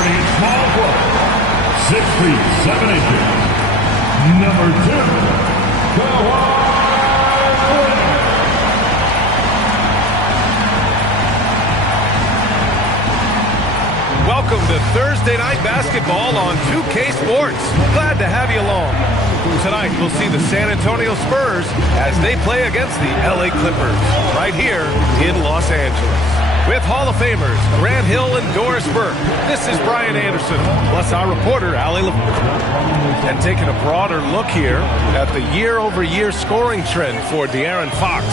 Starting small forward, 6 feet 7 inches, number 2, Kawhi Leonard. Welcome to Thursday Night Basketball on 2K Sports. Glad to have you along. Tonight, we'll see the San Antonio Spurs as they play against the LA Clippers right here in Los Angeles. With Hall of Famers Grant Hill and Doris Burke, this is Brian Anderson, plus our reporter, Allie LaForce. And taking a broader look here at the year-over-year scoring trend for De'Aaron Fox.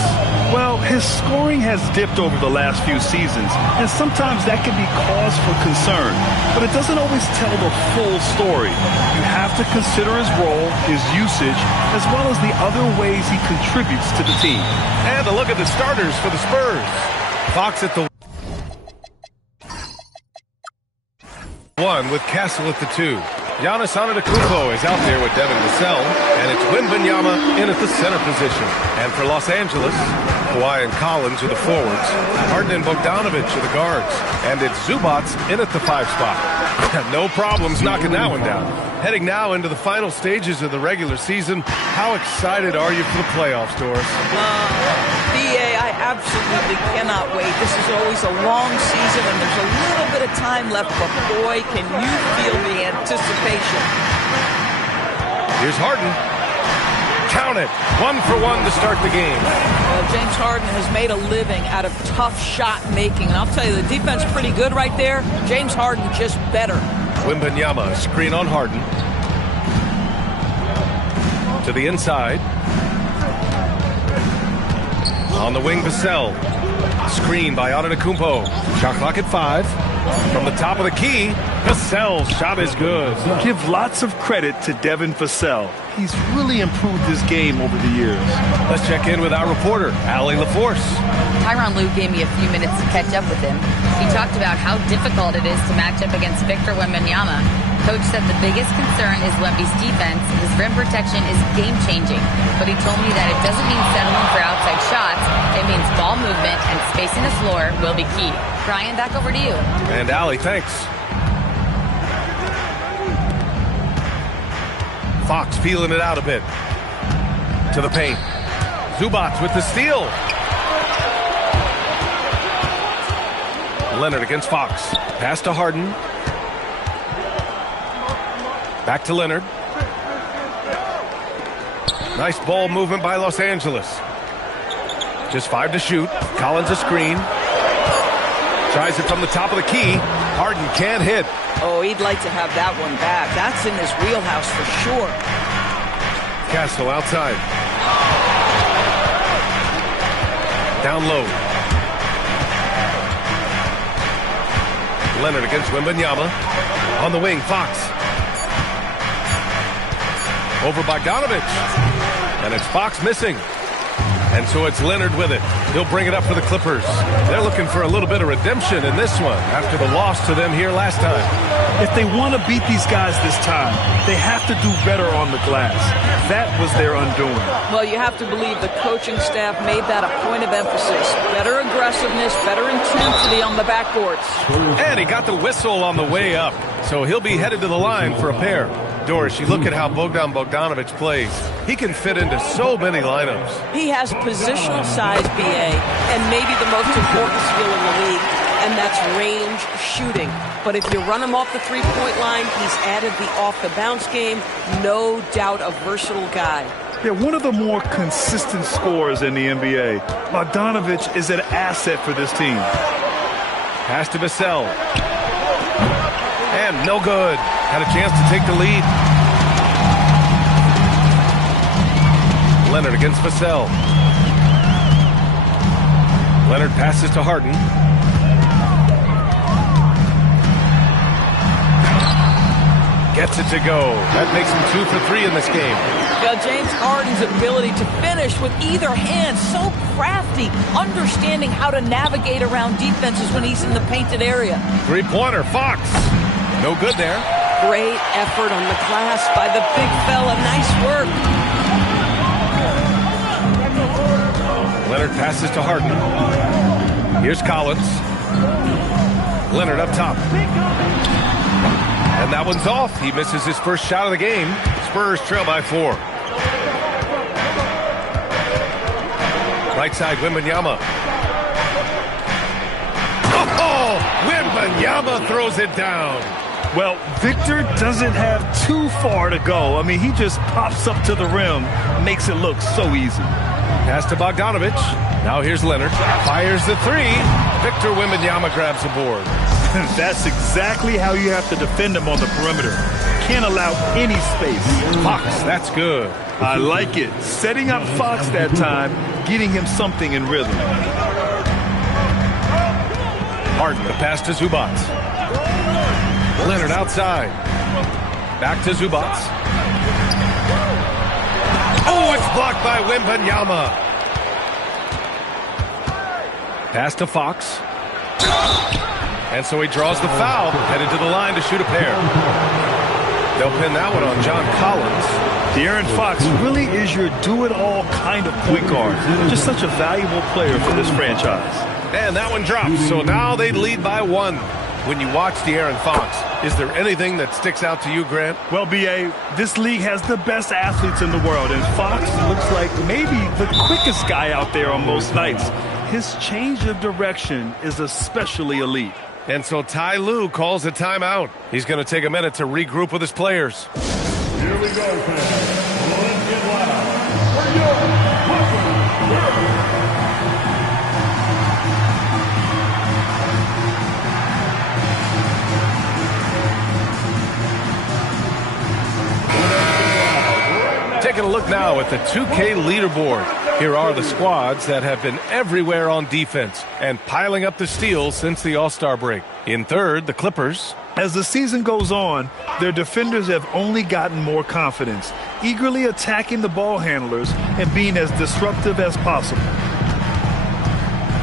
Well, his scoring has dipped over the last few seasons, and sometimes that can be cause for concern. But it doesn't always tell the full story. You have to consider his role, his usage, as well as the other ways he contributes to the team. And a look at the starters for the Spurs. Fox at the 1 with Castle at the 2. Giannis Antetokounmpo is out there with Devin Vassell, and it's Wembanyama in at the center position. And for Los Angeles, Kawhi and Collins are the forwards, Harden and Bogdanovic are the guards, and it's Zubac in at the 5 spot. No problems knocking that one down. Heading now into the final stages of the regular season. How excited are you for the playoffs, Doris? B.A., I absolutely cannot wait. This is always a long season, and there's a little bit of time left, but boy, can you feel the anticipation. Here's Harden. Count it. 1 for 1 to start the game. Well, James Harden has made a living out of tough shot making. And I'll tell you, the defense is pretty good right there. James Harden just better. Wembanyama, screen on Harden. To the inside. On the wing, Vassell. Screen by Antetokounmpo. Shot clock at 5. From the top of the key, Vassell's shot is good. Give lots of credit to Devin Vassell. He's really improved his game over the years. Let's check in with our reporter, Allie LaForce. Tyronn Lue gave me a few minutes to catch up with him. He talked about how difficult it is to match up against Victor Wembanyama. Coach said the biggest concern is Wemby's defense. His rim protection is game-changing. But he told me that it doesn't mean settling for outside shots. It means ball movement and spacing the floor will be key. Brian, back over to you. And Allie, thanks. Fox feeling it out a bit. To the paint. Zubac with the steal. Leonard against Fox. Pass to Harden. Back to Leonard. Nice ball movement by Los Angeles. Just 5 to shoot. Collins a screen. Tries it from the top of the key. Harden can't hit. Oh, he'd like to have that one back. That's in his wheelhouse for sure. Castle outside. Down low. Leonard against Wembanyama. On the wing, Fox. Over Bogdanovic. And it's Fox missing. And so it's Leonard with it. He'll bring it up for the Clippers. They're looking for a little bit of redemption in this one after the loss to them here last time. If they want to beat these guys this time, they have to do better on the glass. That was their undoing. Well, you have to believe the coaching staff made that a point of emphasis. Better aggressiveness, better intensity on the backboards. And he got the whistle on the way up. So he'll be headed to the line for a pair. Doris, you look at how Bogdan Bogdanovic plays. He can fit into so many lineups. He has positional size, B.A., and maybe the most important skill in the league, and that's range shooting. But if you run him off the three-point line, he's added the off-the-bounce game. No doubt a versatile guy. They're one of the more consistent scorers in the NBA. Bogdanovic is an asset for this team. Pass to Vassell. And no good. Had a chance to take the lead. Leonard against Vassell. Leonard passes to Harden. Gets it to go. That makes him 2 for 3 in this game. Yeah, James Harden's ability to finish with either hand, so crafty, understanding how to navigate around defenses when he's in the painted area. Three-pointer, Fox. No good there. Great effort on the glass by the big fella. Nice work. Leonard passes to Harden. Here's Collins. Leonard up top. And that one's off. He misses his first shot of the game. Spurs trail by 4. Right side, Wembanyama. Oh, Wembanyama throws it down. Well, Victor doesn't have too far to go. I mean, he just pops up to the rim, makes it look so easy. Pass to Bogdanovic. Now here's Leonard. Fires the 3. Victor Wembanyama grabs the board. That's exactly how you have to defend him on the perimeter. Can't allow any space. Fox, that's good. I like it. Setting up Fox that time, getting him something in rhythm. Harden, the pass to Zubac. Leonard outside. Back to Zubac. Oh, it's blocked by Wembanyama. Pass to Fox. And so he draws the foul, headed to the line to shoot a pair. They'll pin that one on John Collins. De'Aaron Fox really is your do-it-all kind of point guard. Just such a valuable player for this franchise. And that one drops, so now they lead by 1. When you watch De'Aaron Fox, is there anything that sticks out to you, Grant? Well, B.A., this league has the best athletes in the world, and Fox looks like maybe the quickest guy out there on most nights. His change of direction is especially elite. And so Ty Lue calls a timeout. He's going to take a minute to regroup with his players. Here we go, fans. Let's get loud. For your weapon. Taking a look now at the 2K leaderboard. Here are the squads that have been everywhere on defense and piling up the steals since the All-Star break. In third, the Clippers. As the season goes on, their defenders have only gotten more confidence, eagerly attacking the ball handlers and being as disruptive as possible.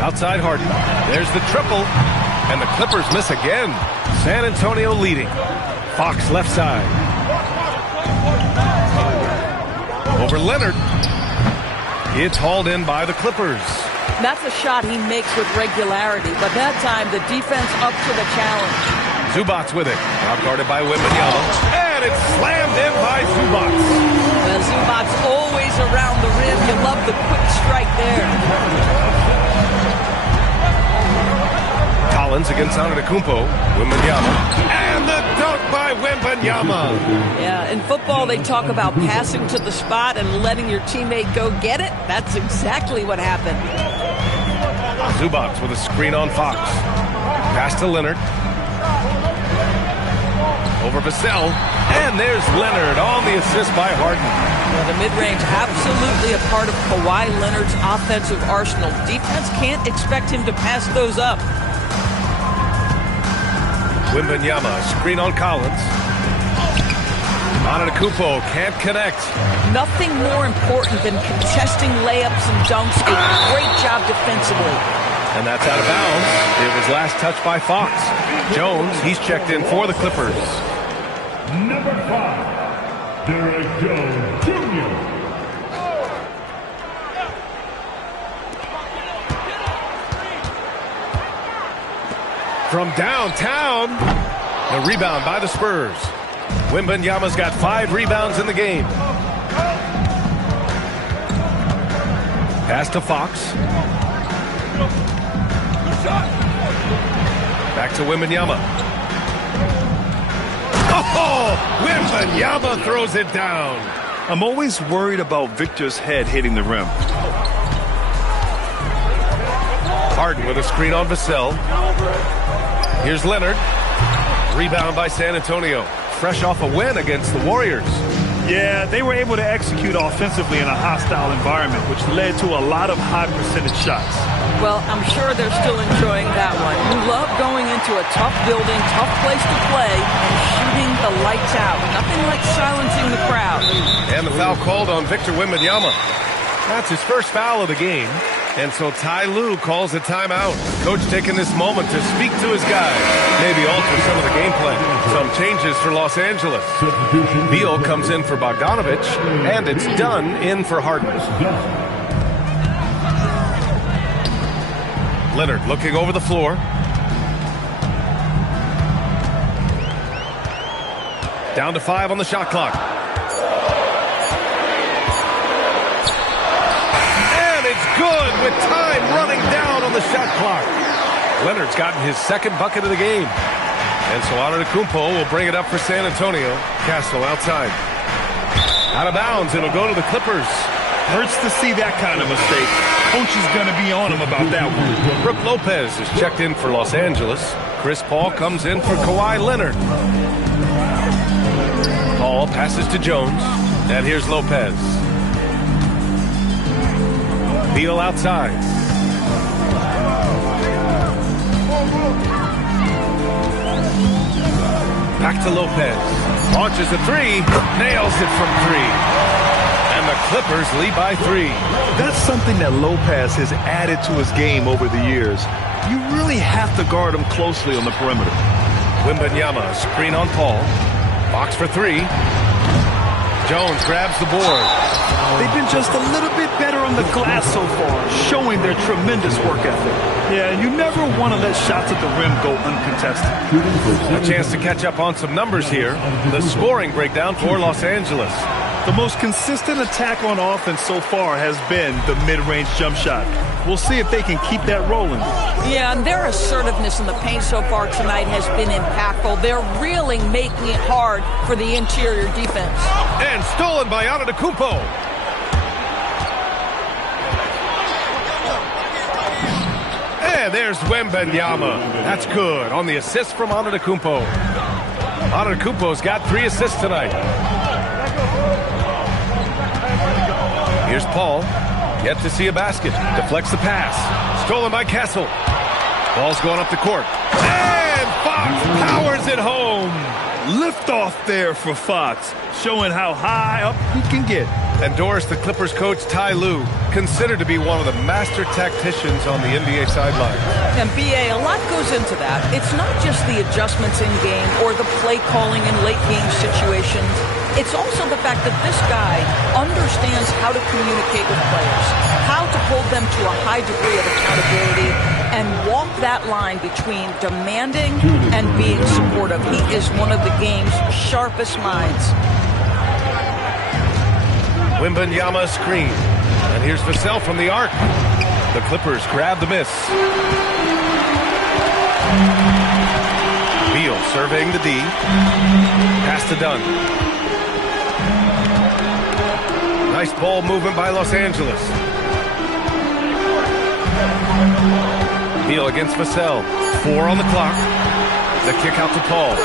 Outside Harden. There's the triple. And the Clippers miss again. San Antonio leading. Fox left side. Over Leonard. It's hauled in by the Clippers. That's a shot he makes with regularity, but that time the defense up to the challenge. Zubac with it. Now guarded by Wembanyama. And it's slammed in by Zubac. Well, Zubac's always around the rim. You love the quick strike there. Collins against Antetokounmpo. Wembanyama. And the dunk by Wembanyama. Yeah, in football they talk about passing to the spot and letting your teammate go get it. That's exactly what happened. Zubac with a screen on Fox. Pass to Leonard. Over Vassell. And there's Leonard on the assist by Harden. Well, the mid-range absolutely a part of Kawhi Leonard's offensive arsenal. Defense can't expect him to pass those up. Wembanyama, screen on Collins. Antetokounmpo can't connect. Nothing more important than contesting layups and dunks. A great job defensively. And that's out of bounds. It was last touched by Fox. Jones, he's checked in for the Clippers. Number 5, Derek Jones Jr. From downtown, the rebound by the Spurs. Wembanyama's got 5 rebounds in the game. Pass to Fox. Back to Wembanyama. Oh, Wembanyama throws it down. I'm always worried about Victor's head hitting the rim. Harden with a screen on Vassell. Here's Leonard. Rebound by San Antonio. Fresh off a win against the Warriors. Yeah, they were able to execute offensively in a hostile environment, which led to a lot of high percentage shots. Well, I'm sure they're still enjoying that one. You love going into a tough building, tough place to play, and shooting the lights out. Nothing like silencing the crowd. And the foul called on Victor Wembanyama. That's his first foul of the game. And so Ty Lue calls a timeout. Coach taking this moment to speak to his guys. Maybe alter some of the game plan. Some changes for Los Angeles. Beal comes in for Bogdanovic. And it's done in for Harden. Leonard looking over the floor. Down to 5 on the shot clock. And it's good with time running down on the shot clock. Leonard's gotten his second bucket of the game. And so Antetokounmpo will bring it up for San Antonio. Castle outside. Out of bounds. It'll go to the Clippers. Hurts to see that kind of mistake. Coach is going to be on him about that one. Brook Lopez is checked in for Los Angeles. Chris Paul comes in for Kawhi Leonard. Paul passes to Jones. And here's Lopez. Beal outside. Back to Lopez. Launches a three. Nails it from 3. And the Clippers lead by 3. That's something that Lopez has added to his game over the years. You really have to guard him closely on the perimeter. Wembanyama, screen on Paul. Box for 3. Jones grabs the board. They've been just a little bit better on the glass so far, showing their tremendous work ethic. Yeah, you never want to let shots at the rim go uncontested. A chance to catch up on some numbers here. The scoring breakdown for Los Angeles. The most consistent attack on offense so far has been the mid-range jump shot. We'll see if they can keep that rolling. Yeah, and their assertiveness in the paint so far tonight has been impactful. They're really making it hard for the interior defense. And stolen by Antetokounmpo. And there's Wembanyama. That's good on the assist from Antetokounmpo. Antetokounmpo's got 3 assists tonight. Here's Paul. Yet to see a basket. Deflects the pass. Stolen by Castle. Ball's going up the court. And Fox powers it home. Lift-off there for Fox, showing how high up he can get. Endorsed the Clippers coach Ty Lue, considered to be one of the master tacticians on the NBA sideline. And BA, a lot goes into that. It's not just the adjustments in game or the play calling in late game situations. It's also the fact that this guy understands how to communicate with players, how to hold them to a high degree of accountability, and walk that line between demanding and being supportive. He is one of the game's sharpest minds. Wembanyama screen. And here's Vassell from the arc. The Clippers grab the miss. Beal surveying the D. Pass to Dunn. Nice ball movement by Los Angeles. Beal against Vassell. 4 on the clock. The kick out to Paul.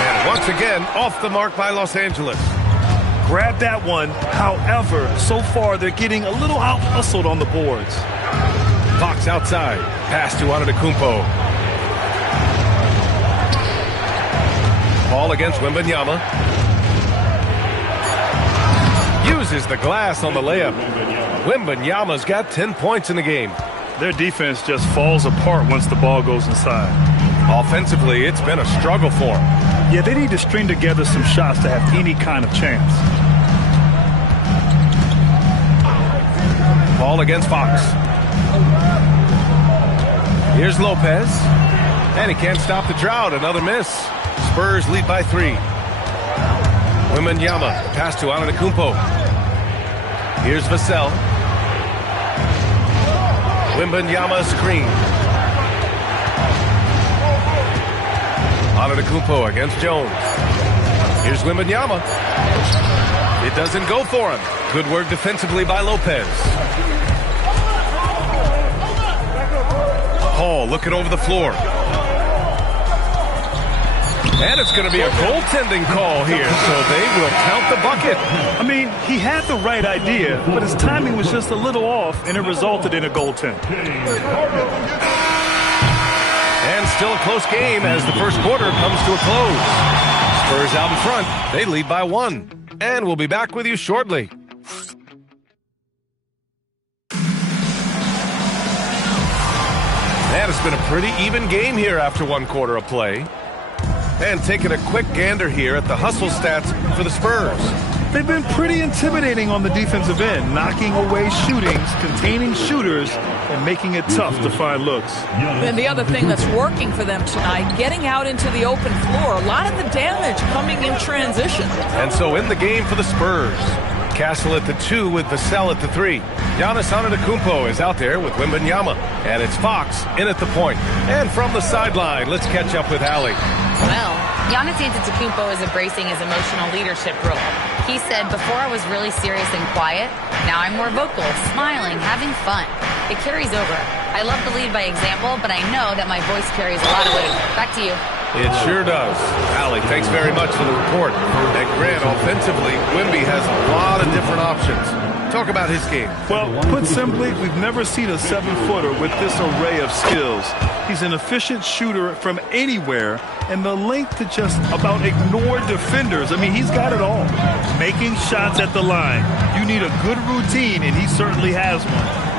And once again, off the mark by Los Angeles. Grab that one. However, so far they're getting a little out-hustled on the boards. Fox outside. Pass to Antetokounmpo. Ball against Wembanyama. Uses the glass on the layup. Wembanyama's got 10 points in the game. Their defense just falls apart once the ball goes inside. Offensively, it's been a struggle for them. Yeah, they need to string together some shots to have any kind of chance. Ball against Fox. Here's Lopez. And he can't stop the drought. Another miss. Spurs lead by 3. Wembanyama. Pass to Antetokounmpo. Here's Vassell. Wembanyama screen. Antetokounmpo against Jones. Here's Wembanyama. It doesn't go for him. Good work defensively by Lopez. Paul looking over the floor. And it's going to be a goaltending call here, so they will count the bucket. I mean, he had the right idea, but his timing was just a little off, and it resulted in a goaltend. And still a close game as the first quarter comes to a close. Spurs out in front. They lead by 1. And we'll be back with you shortly. And it's been a pretty even game here after 1 quarter of play. And taking a quick gander here at the hustle stats for the Spurs. They've been pretty intimidating on the defensive end, knocking away shootings, containing shooters, and making it tough to find looks. And the other thing that's working for them tonight, getting out into the open floor. A lot of the damage coming in transition. And so in the game for the Spurs, Castle at the 2 with Vassell at the 3. Giannis Antetokounmpo is out there with Wembanyama. And it's Fox in at the point. And from the sideline, let's catch up with Allie. Well, Giannis Antetokounmpo is embracing his emotional leadership role. He said, before I was really serious and quiet, now I'm more vocal, smiling, having fun. It carries over. I love to lead by example, but I know that my voice carries a lot of weight. Back to you. It sure does. Allie, thanks very much for the report. And Grant, offensively, Wemby has a lot of different options. Talk about his game. Well, put simply, we've never seen a 7-footer with this array of skills. He's an efficient shooter from anywhere, and the length to just about ignore defenders. I mean, he's got it all. Making shots at the line. You need a good routine, and he certainly has one.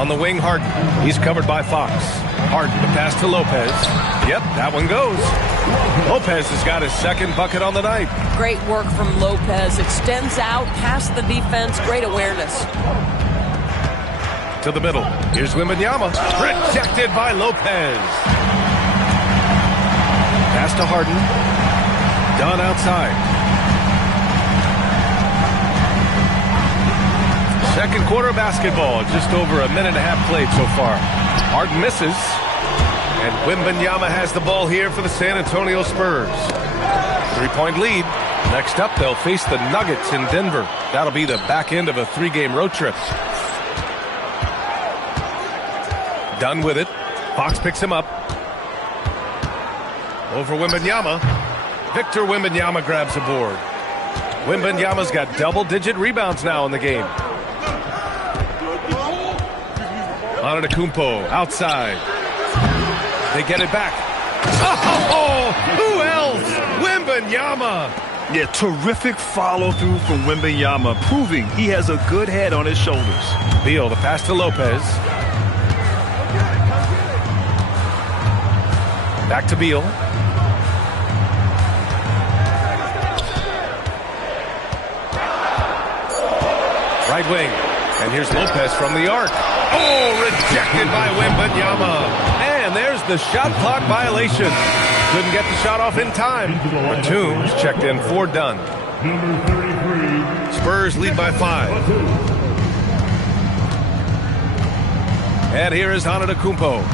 On the wing, Harden. He's covered by Fox. Harden, the pass to Lopez. Yep, that one goes. Lopez has got his second bucket on the night. Great work from Lopez. Extends out past the defense. Great awareness. To the middle. Here's Wembanyama. Rejected by Lopez. Pass to Harden. Done outside. Second quarter basketball. Just over a minute and a half played so far. Harden misses. And Wembanyama has the ball here for the San Antonio Spurs. 3-point lead. Next up, they'll face the Nuggets in Denver. That'll be the back end of a 3-game road trip. Done with it. Fox picks him up. Over Wembanyama. Victor Wembanyama grabs a board. Wembanyama's got double-digit rebounds now in the game. Antetokounmpo outside. They get it back. Oh, who else? Wembanyama. Yeah, terrific follow-through from Wembanyama, proving he has a good head on his shoulders. Beal, the pass to Lopez. Back to Beal. Right wing. And here's Lopez from the arc. Oh, rejected by Wembanyama. And there's the shot clock violation. Couldn't get the shot off in time. Batum's checked in for Dunn. Number 33. Spurs lead by 5. And here is Antetokounmpo.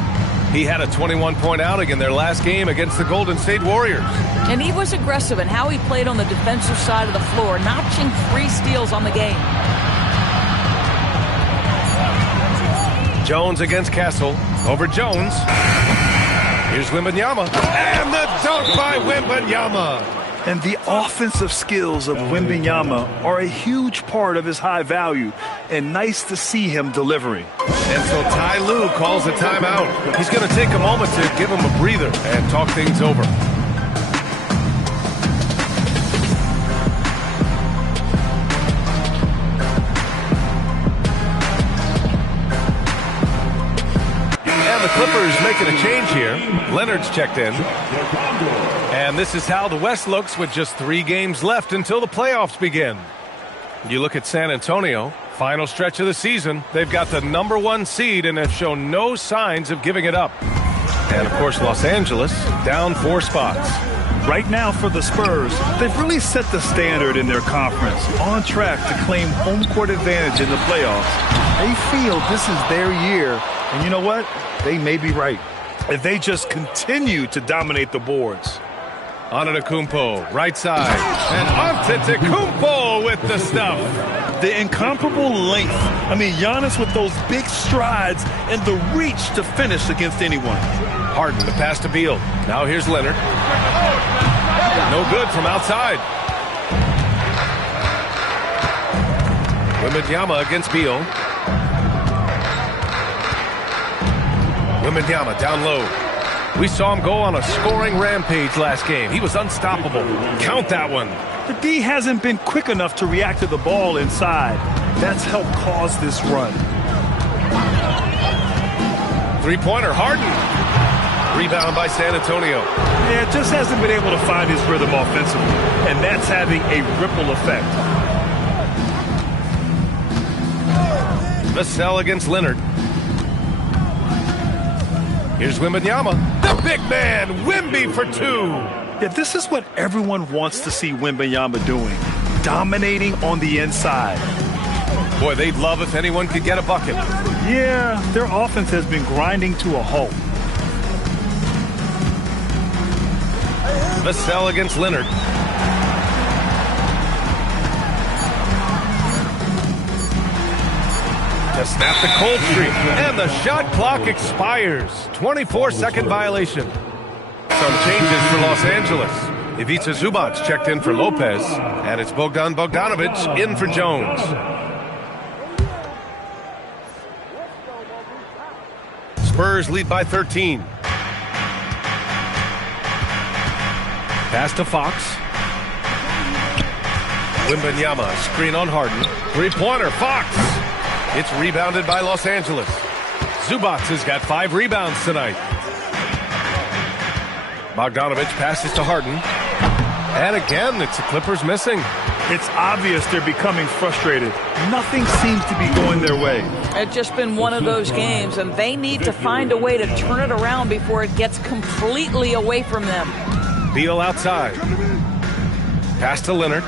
He had a 21-point outing in their last game against the Golden State Warriors. And he was aggressive in how he played on the defensive side of the floor, notching 3 steals on the game. Jones against Castle. Over Jones. Here's Wembanyama. And the dunk by Wembanyama. And the offensive skills of Wembanyama are a huge part of his high value, and nice to see him delivering. And so Ty Lue calls a timeout. He's going to take a moment to give him a breather and talk things over. The Clippers making a change here. Leonard's checked in. And this is how the West looks with just 3 games left until the playoffs begin. You look at San Antonio, final stretch of the season. They've got the #1 seed and have shown no signs of giving it up. And, of course, Los Angeles down 4 spots. Right now for the Spurs, they've really set the standard in their conference, on track to claim home court advantage in the playoffs. They feel this is their year, and you know what? They may be right. If they just continue to dominate the boards. Antetokounmpo, right side. And Antetokounmpo with the stuff. The incomparable length. I mean, Giannis with those big strides and the reach to finish against anyone. Harden, the pass to Beal. Now here's Leonard. No good from outside. Wembanyama against Beal. Wembanyama down low. We saw him go on a scoring rampage last game. He was unstoppable. Count that one. The D hasn't been quick enough to react to the ball inside. That's helped cause this run. 3-pointer, Harden. Rebound by San Antonio. Yeah, just hasn't been able to find his rhythm offensively, and that's having a ripple effect. Vassell against Leonard. Here's Wembanyama. The big man, Wemby for 2. Yeah, this is what everyone wants to see Wembanyama doing, dominating on the inside. Boy, they'd love if anyone could get a bucket. Yeah, their offense has been grinding to a halt. Vassell against Leonard. To snap the cold streak, and the shot clock expires. 24-second violation. Some changes for Los Angeles. Ivica Zubac checked in for Lopez, and it's Bogdan Bogdanovic in for Jones. Spurs lead by 13. Pass to Fox. Wembanyama, screen on Harden. Three-pointer, Fox. It's rebounded by Los Angeles. Zubac has got 5 rebounds tonight. Bogdanovic passes to Harden. And again, it's the Clippers missing. It's obvious they're becoming frustrated. Nothing seems to be going their way. It's just been one of those games, and they need to find a way to turn it around before it gets completely away from them. Beal outside. Pass to Leonard.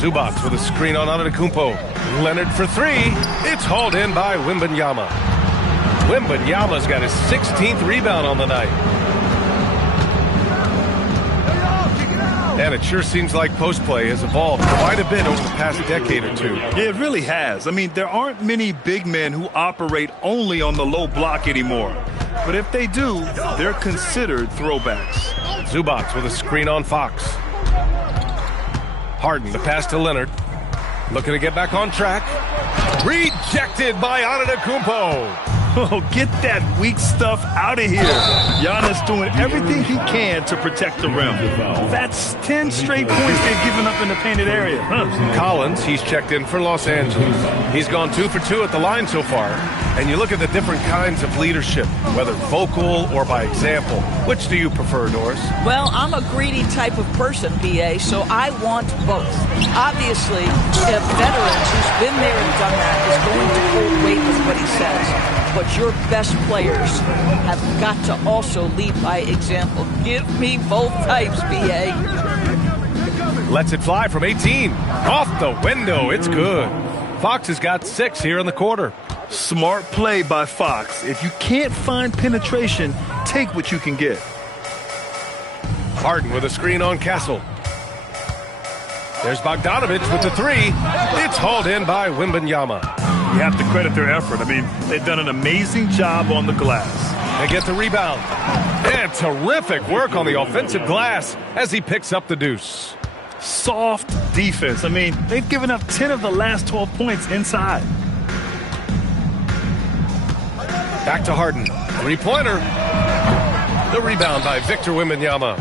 Zubac with a screen on Antetokounmpo. Leonard for 3. It's hauled in by Wembanyama. Wembanyama's got his 16th rebound on the night. And it sure seems like post play has evolved quite a bit over the past decade or two. Yeah, it really has. I mean, there aren't many big men who operate only on the low block anymore. But if they do, they're considered throwbacks. Zubac with a screen on Fox. Harden, the pass to Leonard. Looking to get back on track. Rejected by Antetokounmpo. Oh, get that weak stuff out of here. Giannis doing everything he can to protect the rim. That's 10 straight points they've given up in the painted area. Collins, he's checked in for Los Angeles. He's gone 2 for 2 at the line so far. And you look at the different kinds of leadership, whether vocal or by example. Which do you prefer, Doris? Well, I'm a greedy type of person, B.A., so I want both. Obviously, a veteran who's been there and done that is going to hold weight with what he says. But your best players have got to also lead by example. Give me both types, B.A. Lets it fly from 18. Off the window. It's good. Fox has got 6 here in the quarter. Smart play by Fox. If you can't find penetration, take what you can get. Harden with a screen on Castle. There's Bogdanovic with the 3. It's hauled in by Wembanyama. You have to credit their effort. I mean, they've done an amazing job on the glass. They get the rebound. And terrific work on the offensive glass as he picks up the deuce. Soft defense. I mean, they've given up 10 of the last 12 points inside. Back to Harden. Three-pointer. The rebound by Victor Wembanyama.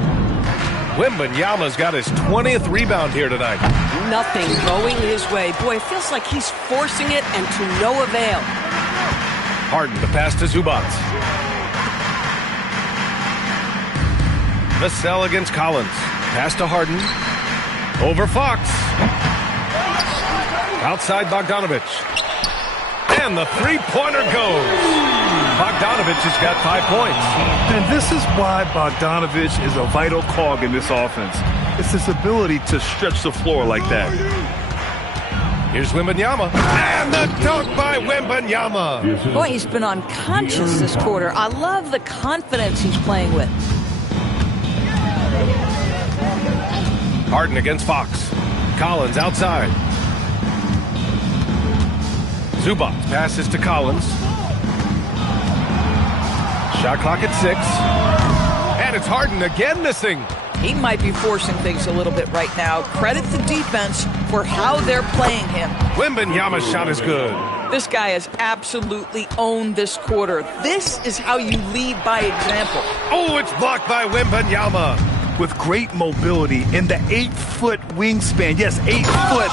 Wembanyama's got his 20th rebound here tonight. Nothing going his way. Boy, it feels like he's forcing it and to no avail. Harden, the pass to Zubac. Vassell against Collins. Pass to Harden. Over Fox. Outside Bogdanovic. And the three-pointer goes. Bogdanovic has got 5 points. And this is why Bogdanovic is a vital cog in this offense. It's his ability to stretch the floor like that. Here's Wembanyama. And the dunk by Wembanyama. Boy, he's been unconscious this quarter. I love the confidence he's playing with. Harden against Fox. Collins outside. Zubac passes to Collins. Shot clock at 6. And it's Harden again missing. He might be forcing things a little bit right now. Credit the defense for how they're playing him. Wembanyama's shot is good. This guy has absolutely owned this quarter. This is how you lead by example. Oh, it's blocked by Wembanyama. with great mobility and the 8-foot wingspan. Yes, 8 foot.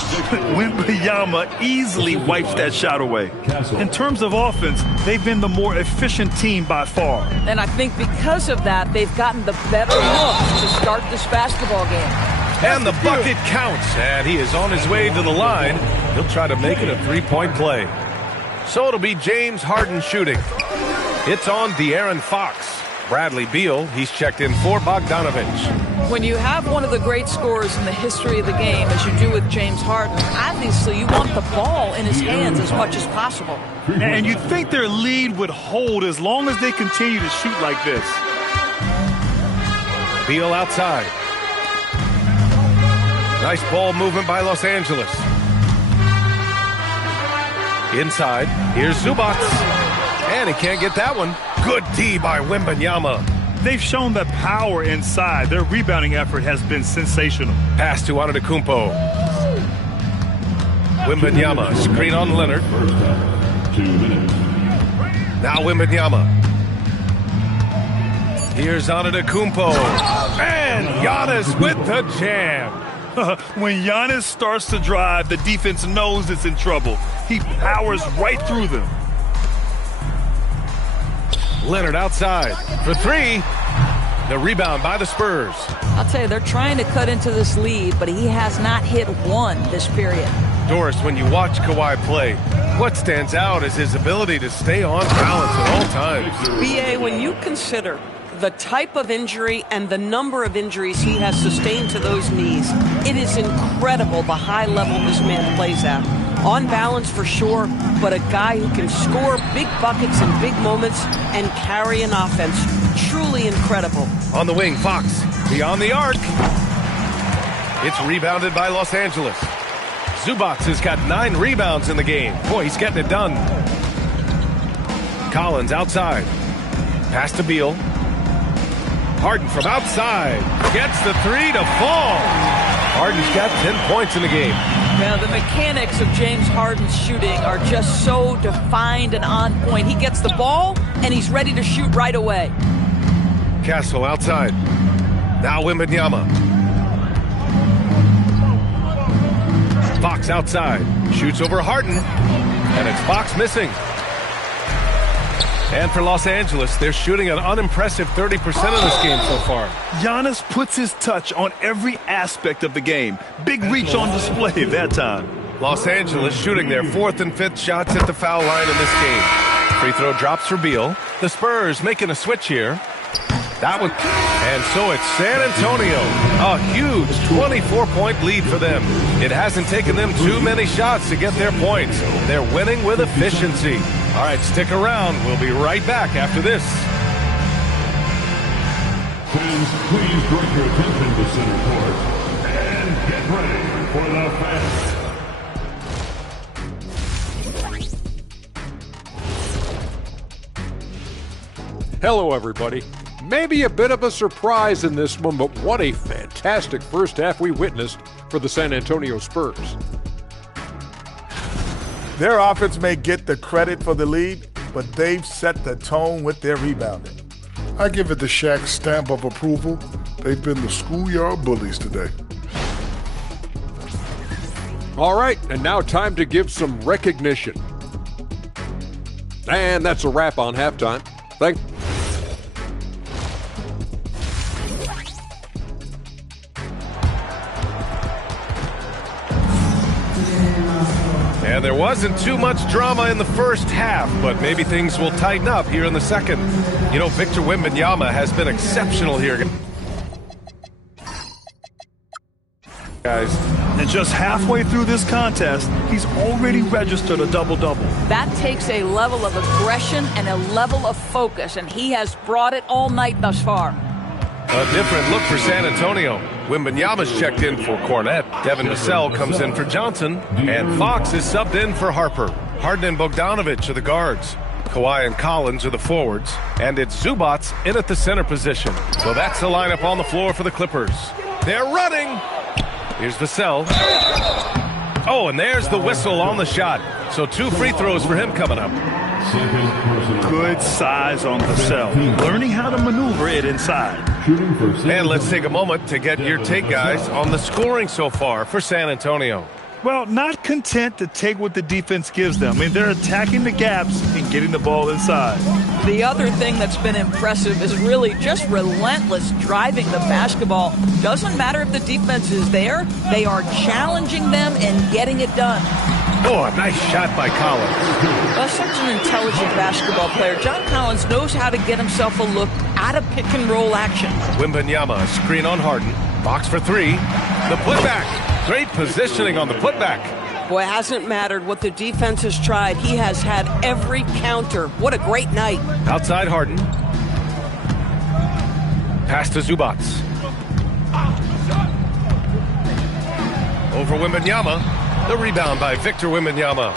Wembanyama easily wipes that shot away. In terms of offense, they've been the more efficient team by far. And I think because of that, they've gotten the better looks to start this basketball game. And the bucket counts, and he is on his way to the line. He'll try to make it a three-point play. So it'll be James Harden shooting. It's on De'Aaron Fox. Bradley Beal, he's checked in for Bogdanovich. When you have one of the great scorers in the history of the game, as you do with James Harden, obviously you want the ball in his hands as much as possible. And you'd think their lead would hold as long as they continue to shoot like this. Beal outside. Nice ball movement by Los Angeles. Inside, here's Zubac. And he can't get that one. Good D by Wembanyama. They've shown the power inside. Their rebounding effort has been sensational. Pass to Antetokounmpo. Wembanyama, screen on Leonard. 2 minutes. Now Wembanyama. Here's Antetokounmpo. And Giannis with the jam. When Giannis starts to drive, the defense knows it's in trouble. He powers right through them. Leonard outside for three. The rebound by the Spurs. I'll tell you, they're trying to cut into this lead, but he has not hit one this period. Doris, when you watch Kawhi play, what stands out is his ability to stay on balance at all times. B.A., when you consider the type of injury and the number of injuries he has sustained to those knees, it is incredible the high level this man plays at. On balance for sure, but a guy who can score big buckets in big moments and carry an offense. Truly incredible. On the wing, Fox beyond the arc. It's rebounded by Los Angeles. Zubac has got 9 rebounds in the game. Boy, he's getting it done. Collins outside. Pass to Beal. Harden from outside. Gets the three to fall. Harden's got 10 points in the game. Now, the mechanics of James Harden's shooting are just so defined and on point. He gets the ball, and he's ready to shoot right away. Castle outside. Now Wembanyama. Fox outside. Shoots over Harden. And it's Fox missing. And for Los Angeles, they're shooting an unimpressive 30% in this game so far. Giannis puts his touch on every aspect of the game. Big reach on display that time. Los Angeles shooting their 4th and 5th shots at the foul line in this game. Free throw drops for Beal. The Spurs making a switch here. That one. And so it's San Antonio. A huge 24-point lead for them. It hasn't taken them too many shots to get their points. They're winning with efficiency. All right, stick around. We'll be right back after this. Fans, please direct your attention to center court and get ready for the fans. Hello, everybody. Maybe a bit of a surprise in this one, but what a fantastic first half we witnessed for the San Antonio Spurs. Their offense may get the credit for the lead, but they've set the tone with their rebounding. I give it the Shaq stamp of approval. They've been the schoolyard bullies today. All right, and now time to give some recognition. And that's a wrap on halftime. And there wasn't too much drama in the first half, but maybe things will tighten up here in the second. You know, Victor Wembanyama has been exceptional here, guys. And just halfway through this contest, he's already registered a double-double. That takes a level of aggression and a level of focus, and he has brought it all night thus far. A different look for San Antonio. Wembanyama's checked in for Cornette. Devin Vassell comes in for Johnson. And Fox is subbed in for Harper. Harden and Bogdanovich are the guards. Kawhi and Collins are the forwards. And it's Zubac in at the center position. So that's the lineup on the floor for the Clippers. They're running. Here's Vassell. Oh, and there's the whistle on the shot. So 2 free throws for him coming up. Second personal. Good size on Vassell, learning how to maneuver it inside. Shooting for San And let's Antonio. take a moment to get your take, guys, on the scoring so far for San Antonio. Well, not content to take what the defense gives them. I mean, they're attacking the gaps and getting the ball inside. The other thing that's been impressive is really just relentless driving the basketball. Doesn't matter if the defense is there, they are challenging them and getting it done. Oh, a nice shot by Collins. Well, such an intelligent basketball player. John Collins knows how to get himself a look out of pick-and-roll action. Wembanyama, screen on Harden. Box for three. The putback. Great positioning on the putback. Boy, it hasn't mattered what the defense has tried. He has had every counter. What a great night. Outside Harden. Pass to Zubac. Over Wembanyama. The rebound by Victor Wembanyama.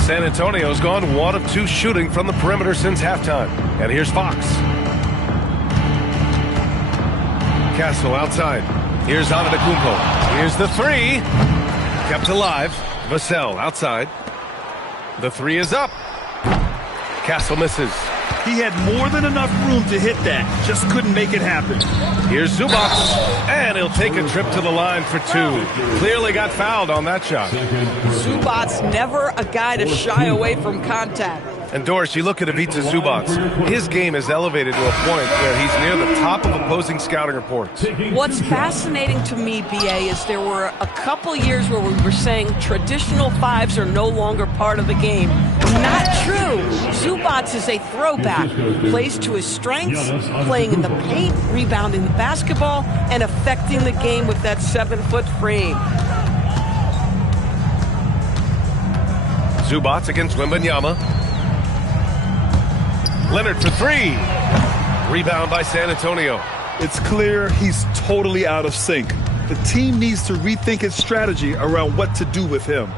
San Antonio's gone 1 of 2 shooting from the perimeter since halftime. And here's Fox. Castle outside. Here's Antetokounmpo. Here's the three. Kept alive. Vassell outside. The three is up. Castle misses. He had more than enough room to hit that. Just couldn't make it happen. Here's Zubac. And he'll take a trip to the line for 2. Clearly got fouled on that shot. Zubac's never a guy to shy away from contact. And Doris, you look at Ivica Zubac. His game is elevated to a point where he's near the top of opposing scouting reports. What's fascinating to me, BA, is there were a couple years where we were saying traditional fives are no longer part of the game. Not true. Zubac is a throwback. Plays to his strengths, playing in the paint, rebounding the basketball, and affecting the game with that 7-foot frame. Zubac against Wembanyama. Leonard for 3. Rebound by San Antonio. It's clear he's totally out of sync. The team needs to rethink its strategy around what to do with him.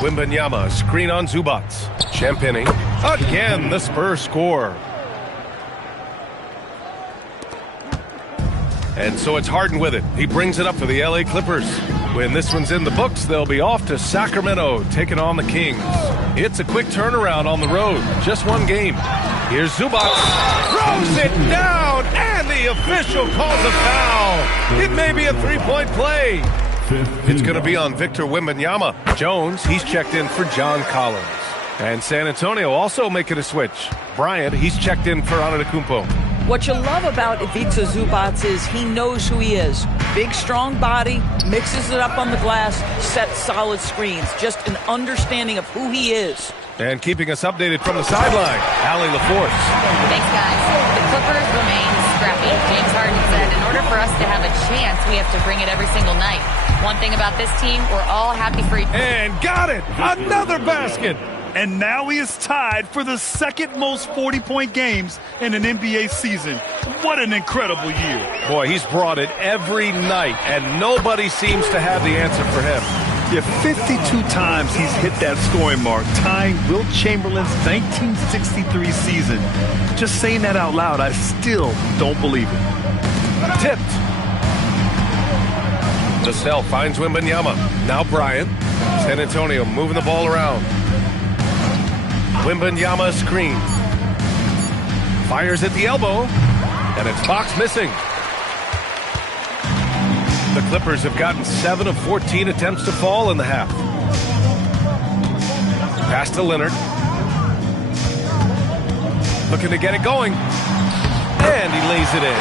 Wembanyama, screen on Zubac. Champagny. Again, the Spurs score. And so it's Harden with it. He brings it up for the LA Clippers. When this one's in the books, they'll be off to Sacramento, taking on the Kings. It's a quick turnaround on the road. Just one game. Here's Zubac. Throws it down, and the official calls a foul. It may be a three-point play. It's going to be on Victor Wembanyama. Jones, he's checked in for John Collins. And San Antonio also making a switch. Bryant, he's checked in for Antetokounmpo. What you love about Ivica Zubac is he knows who he is. Big, strong body, mixes it up on the glass, sets solid screens. Just an understanding of who he is. And keeping us updated from the sideline, Allie LaForce. Thanks, guys. The Clippers remain scrappy. James Harden said, in order for us to have a chance, we have to bring it every single night. One thing about this team, we're all happy for each other. And got it! Another basket! And now he is tied for the second most 40-point games in an NBA season. What an incredible year. Boy, he's brought it every night, and nobody seems to have the answer for him. Yeah, 52 times he's hit that scoring mark, tying Wilt Chamberlain's 1963 season. Just saying that out loud, I still don't believe it. Tipped. Vassell finds Wembanyama. Now Bryant. San Antonio moving the ball around. Wembanyama screen. Fires at the elbow. And it's Fox missing. The Clippers have gotten 7 of 14 attempts to fall in the half. Pass to Leonard. Looking to get it going. And he lays it in.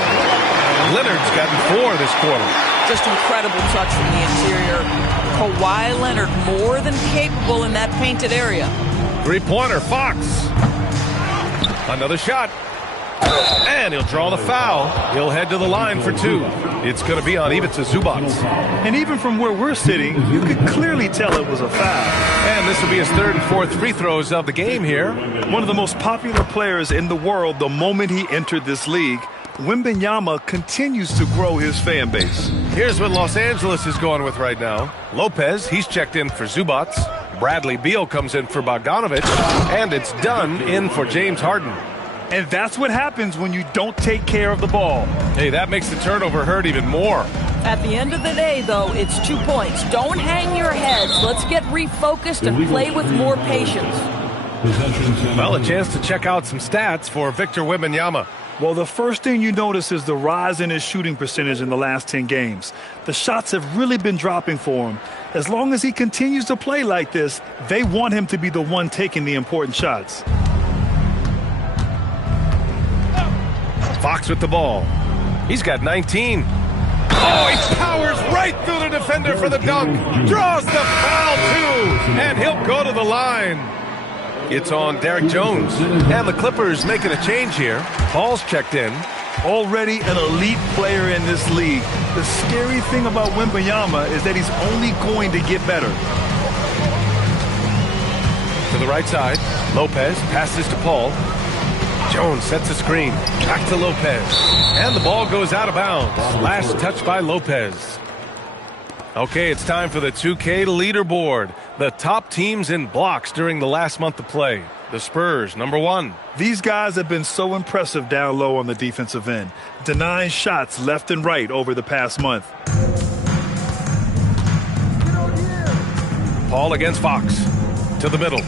Leonard's gotten 4 this quarter. Just incredible touch from the interior. Kawhi Leonard more than capable in that painted area. Three-pointer, Fox. Another shot. And he'll draw the foul. He'll head to the line for 2. It's going to be on Ivica Zubac. And even from where we're sitting, you could clearly tell it was a foul. And this will be his 3rd and 4th free throws of the game here. One of the most popular players in the world the moment he entered this league, Wembanyama continues to grow his fan base. Here's what Los Angeles is going with right now. Lopez, he's checked in for Zubac. Bradley Beal comes in for Bogdanovic. And it's done in for James Harden. And that's what happens when you don't take care of the ball. Hey, that makes the turnover hurt even more. At the end of the day, though, it's 2 points. Don't hang your heads. Let's get refocused and play with more patience. Well, a chance to check out some stats for Victor Wembanyama. Well, the first thing you notice is the rise in his shooting percentage in the last 10 games. The shots have really been dropping for him. As long as he continues to play like this, they want him to be the one taking the important shots. Fox with the ball. He's got 19. Oh, he powers right through the defender for the dunk. Draws the foul, too. And he'll go to the line. It's on Derek Jones. And the Clippers making a change here. Paul's checked in. Already an elite player in this league. The scary thing about Wembanyama is that he's only going to get better. To the right side. Lopez passes to Paul. Jones sets a screen. Back to Lopez. And the ball goes out of bounds. Last touch by Lopez. Okay, it's time for the 2K leaderboard. The top teams in blocks during the last month of play. The Spurs, number 1. These guys have been so impressive down low on the defensive end, denying shots left and right over the past month. Paul against Fox. To the middle.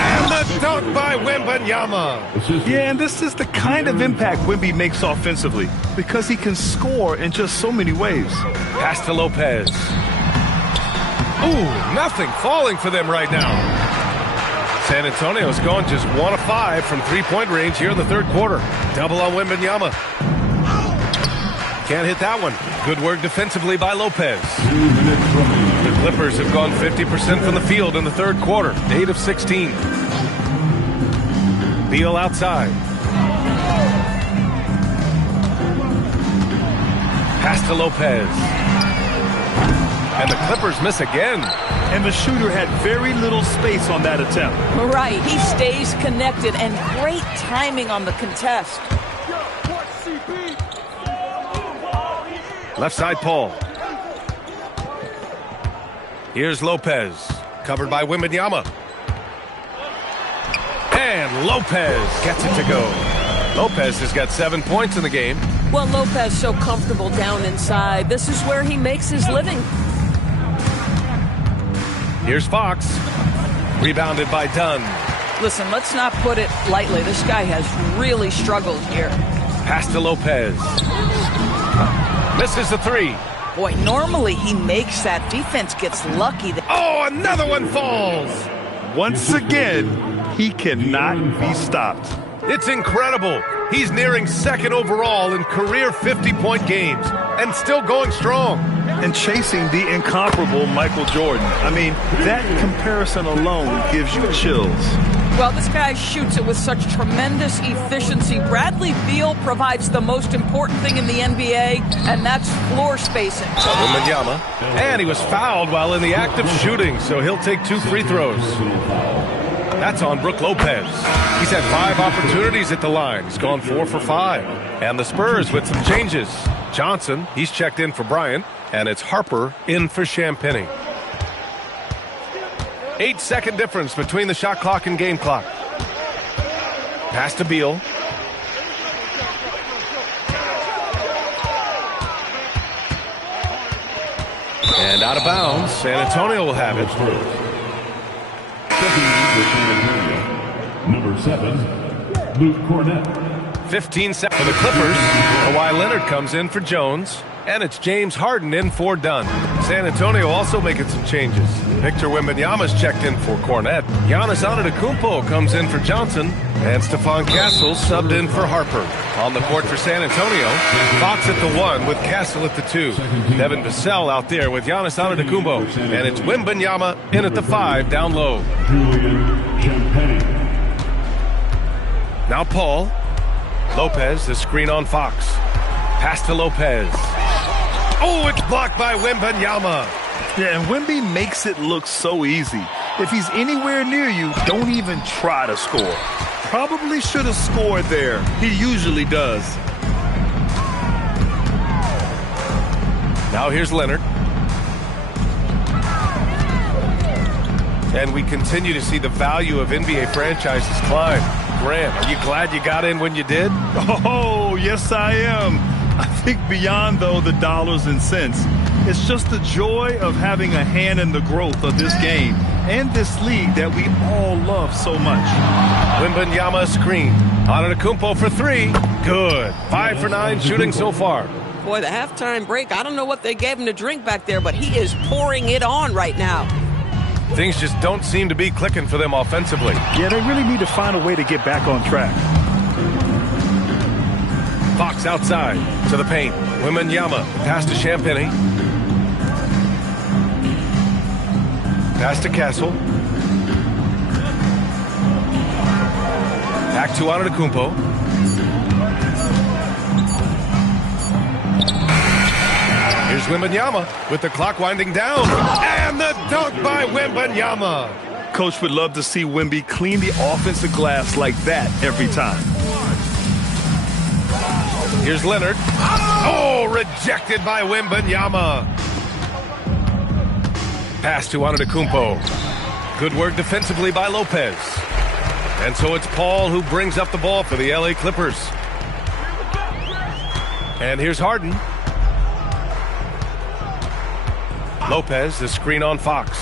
And the dunk by Wembanyama. Yeah, and this is the kind of impact Wemby makes offensively because he can score in just so many ways. Pass to Lopez. Ooh, nothing falling for them right now. San Antonio's going just 1 of 5 from three-point range here in the third quarter. Double on Wembanyama. Can't hit that one. Good work defensively by Lopez. The Clippers have gone 50% from the field in the third quarter. 8 of 16. Beal outside. Pass to Lopez. And the Clippers miss again. And the shooter had very little space on that attempt. Right, he stays connected and great timing on the contest. Left side, Paul. Here's Lopez, covered by Wembanyama. And Lopez gets it to go. Lopez has got 7 points in the game. Well, Lopez so comfortable down inside. This is where he makes his living. Here's Fox, rebounded by Dunn. Listen, let's not put it lightly. This guy has really struggled here. Pass to Lopez. Misses the three. Boy, normally he makes that. Defense gets lucky. Oh, another one falls. Once again, he cannot be stopped. It's incredible. He's nearing second overall in career 50-point games and still going strong. And chasing the incomparable Michael Jordan. I mean, that comparison alone gives you chills. Well, this guy shoots it with such tremendous efficiency. Bradley Beal provides the most important thing in the NBA, and that's floor spacing. Wembanyama, and he was fouled while in the act of shooting, so he'll take 2 free throws. That's on Brook Lopez. He's had 5 opportunities at the line. He's gone 4 for 5. And the Spurs with some changes. Johnson, he's checked in for Bryant, and it's Harper in for Champagnie. 8-second difference between the shot clock and game clock. Pass to Beal. And out of bounds. San Antonio will have it. Number 7, Luke Cornett. 15 seconds for the Clippers. Kawhi Leonard comes in for Jones. And it's James Harden in for Dunn. San Antonio also making some changes. Victor Wembanyama's checked in for Cornett. Giannis Antetokounmpo comes in for Johnson. And Stephon Castle subbed in for Harper. On the court for San Antonio, Fox at the 1 with Castle at the 2. Devin Vassell out there with Giannis Antetokounmpo. And it's Wembanyama in at the 5 down low. Julian Champagnie. Now Paul. Lopez, the screen on Fox. Pass to Lopez. Oh, it's blocked by Wembanyama. Yeah, and Wemby makes it look so easy. If he's anywhere near you, don't even try to score. Probably should have scored there. He usually does. Now here's Leonard. And we continue to see the value of NBA franchises climb. Grant, are you glad you got in when you did? Oh, yes, I am. I think beyond, though, the dollars and cents, it's just the joy of having a hand in the growth of this game and this league that we all love so much. Wembanyama screen. Antetokounmpo for three. Good. 5 for 9 shooting so far. Boy, the halftime break, I don't know what they gave him to drink back there, but he is pouring it on right now. Things just don't seem to be clicking for them offensively. Yeah, they really need to find a way to get back on track. Fox outside to the paint. Wembanyama pass to Champagnie. Pass to Castle. Back to Antetokounmpo. Here's Wembanyama with the clock winding down. And the dunk by Wembanyama. Coach would love to see Wemby clean the offensive glass like that every time. Here's Leonard. Oh, rejected by Wembanyama. Pass to Antetokounmpo. Good work defensively by Lopez. And so it's Paul who brings up the ball for the LA Clippers. And here's Harden. Lopez, the screen on Fox.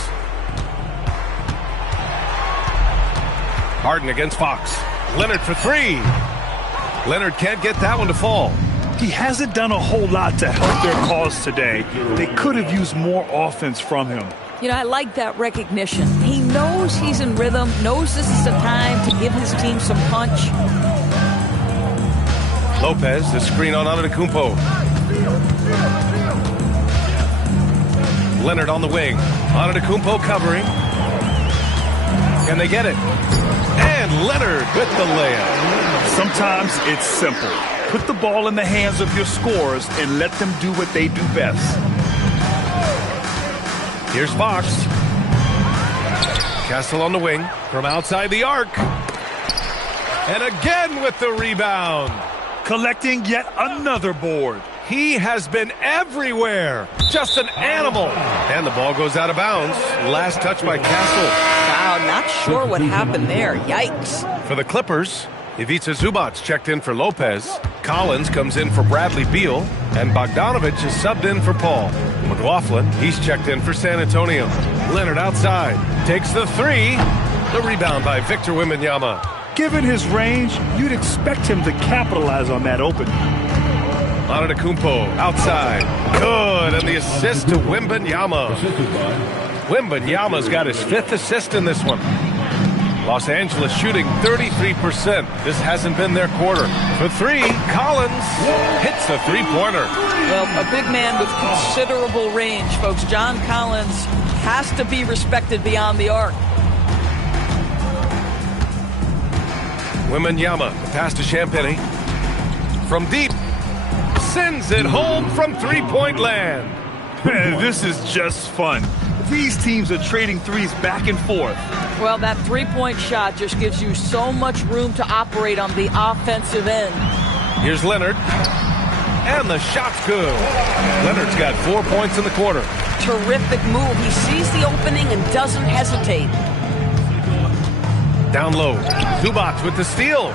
Harden against Fox. Leonard for three. Leonard can't get that one to fall. He hasn't done a whole lot to help their cause today. They could have used more offense from him. You know, I like that recognition. He knows he's in rhythm, knows this is the time to give his team some punch. Lopez, the screen on Antetokounmpo. Leonard on the wing. Antetokounmpo covering. Can they get it? And Leonard with the layup. Sometimes it's simple. Put the ball in the hands of your scorers and let them do what they do best. Here's Fox. Castle on the wing from outside the arc. And again with the rebound. Collecting yet another board. He has been everywhere. Just an animal. And the ball goes out of bounds. Last touch by Castle. Wow, not sure what happened there. Yikes. For the Clippers, Ivica Zubac checked in for Lopez. Collins comes in for Bradley Beal. And Bogdanovich is subbed in for Paul. McLaughlin, he's checked in for San Antonio. Leonard outside. Takes the three. The rebound by Victor Wembanyama. Given his range, you'd expect him to capitalize on that opening. Antetokounmpo outside. Good. And the assist to Wembanyama. Wembanyama's got his 5th assist in this one. Los Angeles shooting 33%. This hasn't been their quarter. For three, Collins hits the three-pointer. Well, a big man with considerable range, folks. John Collins has to be respected beyond the arc. Wembanyama, pass to Champagnie. From deep, sends it home from three-point land. This is just fun. These teams are trading threes back and forth. Well, that three-point shot just gives you so much room to operate on the offensive end. Here's Leonard. And the shot's good. Leonard's got 4 points in the quarter. Terrific move. He sees the opening and doesn't hesitate. Down low. Zubac with the steal.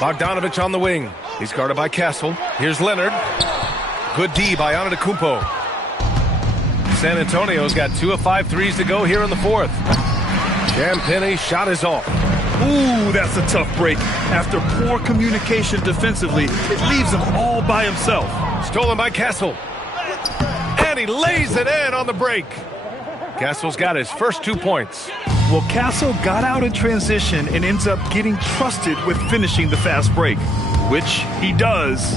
Bogdanovich on the wing. He's guarded by Castle. Here's Leonard. Good D by Antetokounmpo. San Antonio's got 2 of 5 threes to go here in the fourth. Champagnie shot is off. Ooh, that's a tough break. After poor communication defensively, it leaves him all by himself. Stolen by Castle. And he lays it in on the break. Castle's got his first 2 points. Well, Castle got out in transition and ends up getting trusted with finishing the fast break, which he does.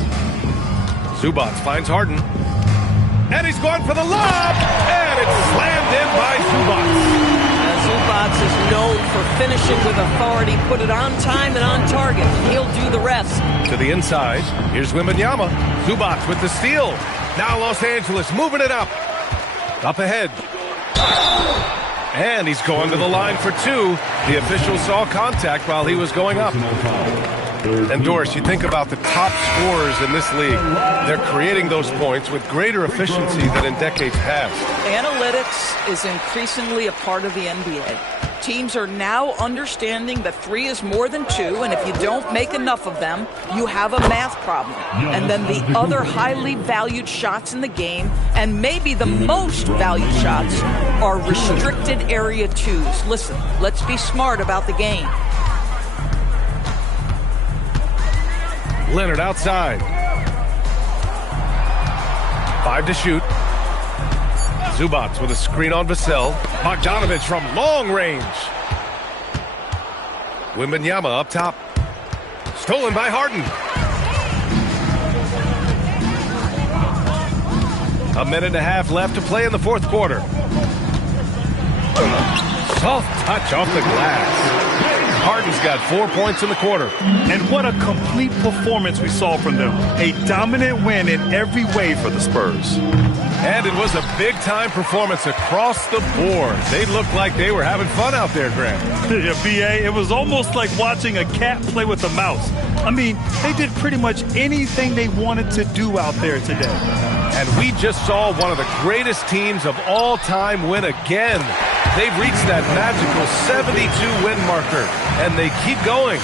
Zubac finds Harden. And he's going for the lob. And it's slammed in by Zubac. Zubac is known for finishing with authority. Put it on time and on target. He'll do the rest. To the inside. Here's Wembanyama. Zubac with the steal. Now Los Angeles moving it up. Up ahead. And he's going to the line for 2. The official saw contact while he was going up. And Doris, you think about the top scorers in this league. They're creating those points with greater efficiency than in decades past. Analytics is increasingly a part of the NBA. Teams are now understanding that 3 is more than 2, and if you don't make enough of them, you have a math problem. And then the other highly valued shots in the game, and maybe the most valued shots, are restricted area 2s. Listen, let's be smart about the game. Leonard outside. 5 to shoot. Zubac with a screen on Vassell. Bogdanovic from long range. Wembanyama up top. Stolen by Harden. A minute and a half left to play in the fourth quarter. Soft touch off the glass. Harden's got 4 points in the quarter. And what a complete performance we saw from them. A dominant win in every way for the Spurs. And it was a big-time performance across the board. They looked like they were having fun out there, Grant. Yeah, B.A., it was almost like watching a cat play with a mouse. I mean, they did pretty much anything they wanted to do out there today. And we just saw one of the greatest teams of all time win again. They've reached that magical 72-win marker, and they keep going.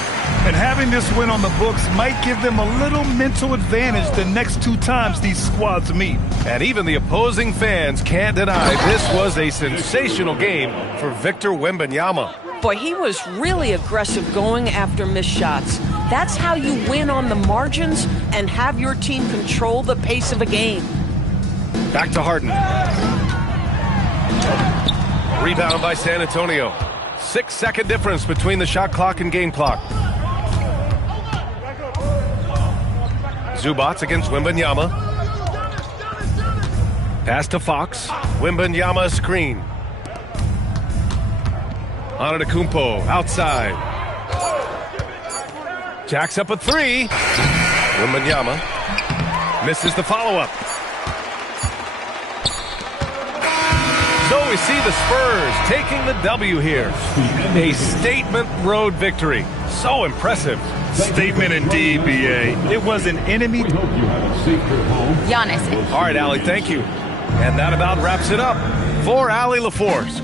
And having this win on the books might give them a little mental advantage the next 2 times these squads meet. And even the opposing fans can't deny this was a sensational game for Victor Wembanyama. Boy, he was really aggressive going after missed shots. That's how you win on the margins and have your team control the pace of a game. Back to Harden. Rebound by San Antonio. 6-second difference between the shot clock and game clock. Zubac against Wembanyama. Pass to Fox. Wembanyama screen. Antetokounmpo outside. Jacks up a 3. Wembanyama misses the follow-up. So we see the Spurs taking the W here. A statement road victory. So impressive. Statement indeed, B.A. It was an enemy. Giannis. All right, Allie, thank you. And that about wraps it up. For Allie LaForce.